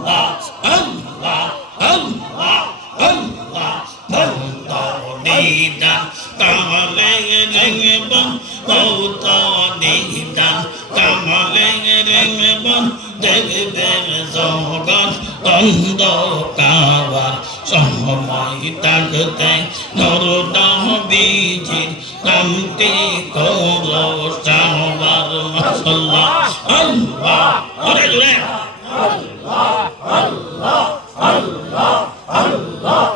আল্লাহ আল্লাহ আল্লাহ নিদান কামলে রেঙ্গবন কৌত নিদান কামলে রেঙ্গবন দেখবে জগৎ অন্ধকার সময় থাকতে নূর নবীজির নামটি করো সাওয়ার মাশাআল্লাহ আল্লাহ ওরে জোরে আল্লাহ আল্লাহ আল্লাহ আল্লাহ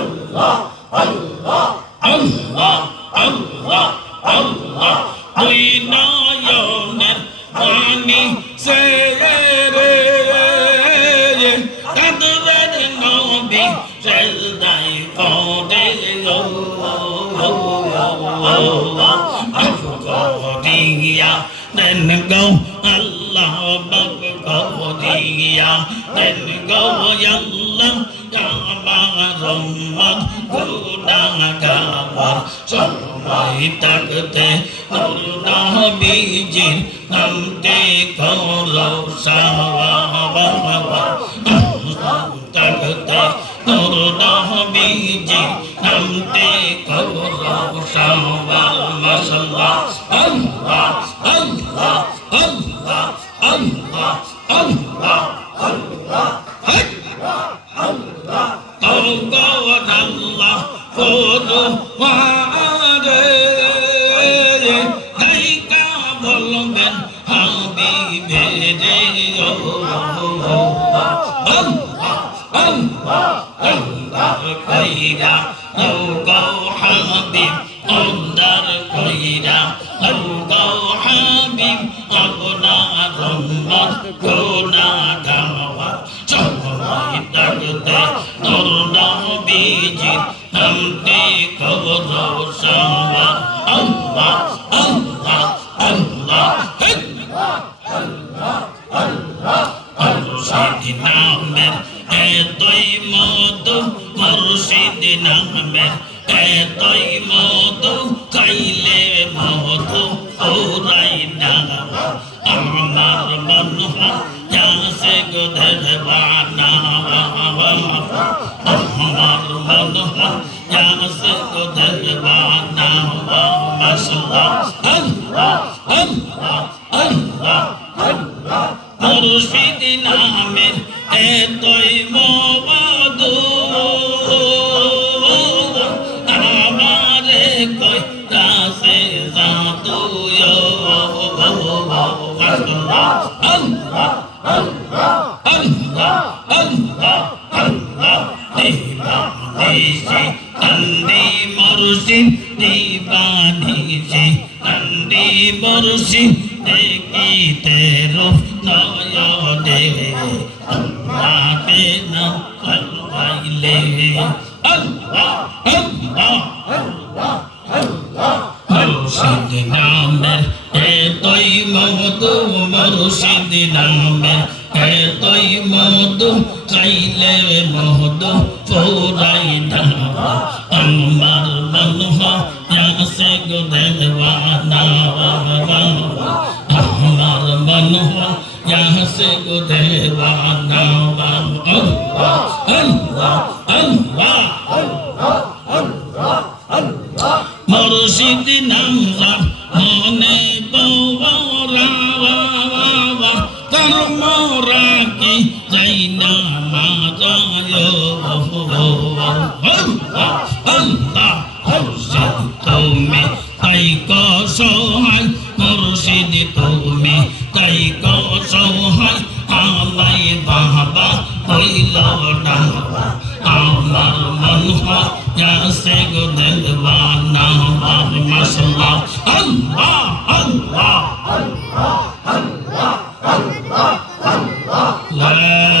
আল্লাহ আল্লাহ আল্লাহ আল্লাহ আল্লাহ দুই নয়নের পানি সে রে কাঁদবেন নবী সেজদায় পড়ে করিয়া দেন গো আল্লাহ বাক করিয়া দেন গো আল্লাহ আমার রহমত গুনাহগার সময় থাকতে নূর নবীজির নামটি করো সাওয়ার থাকতে নূর নবীজির নামটি করো সাওয়ার মাশাআল্লাহ আল্লাহ আল্লাহ আল্লাহ আল্লাহ আল্লাহ আল্লাহ আল্লাহ আল্লাহ ফোরো মারে গায়িকা বলবেন হাবিবে রে আল্লাহ আল্লাহ আল্লাহ কইরা গো হাবিব অন্তর কইরা গো হাবিব আপনার রহমত গুনাহগার সময় থাকতে নূর নবীজির নামটি করো সাওয়ার আল্লাহ আল্লাহ আল্লাহ আল্লাহ আল্লাহ মুর্শিদ নামের এতই মধু মুর্শিদ নামের এতই মধু খাইলে মধু ওরাই না আমার মন যাসে গো দেবানা আমার মন যাসে গো দেবানা মাশাআল্লাহ আল্লাহ আল্লাহ আল্লাহ আল্লাহ মুর্শিদ নামের এতই মধু আমারে কই রাসে জাতু আল্লাহ আল্লাহ আল্লাহ আল্লাহ আল্লাহ আল্লাহ দিবানিসি কান্দি মুর্শিদ দিবানিসি কান্দি মুর্শিদ দেখিতে রূপ নয়নে আল্লাহকে না পাইলে আল্লাহ আল্লাহ আল্লাহ আল্লাহ মুর্শিদ নামের এতই মধু মুর্শিদ নামের এতই মধু খাইলে মধু পুরাই না আমার মন যাসে গো দেওয়ানা আমার মন যাসে গো দেওয়ানা আল্লাহ আল্লাহ আল্লাহ আল্লাহ আল্লাহ মুর্শিদ নাম মনে বওরা কর্ম রাখি যাই না মারায় আল্লাহ মুর্শিদ তুমি তাই কসহায় মুর্শিদ তুমি তাই কসহায় আমায় বাবা হইল না আমার মন যাসে গো দেওয়ানা মাশাআল্লাহ আল্লাহ আল্লাহ আল্লাহ আল্লাহ আল্লাহ আল্লাহ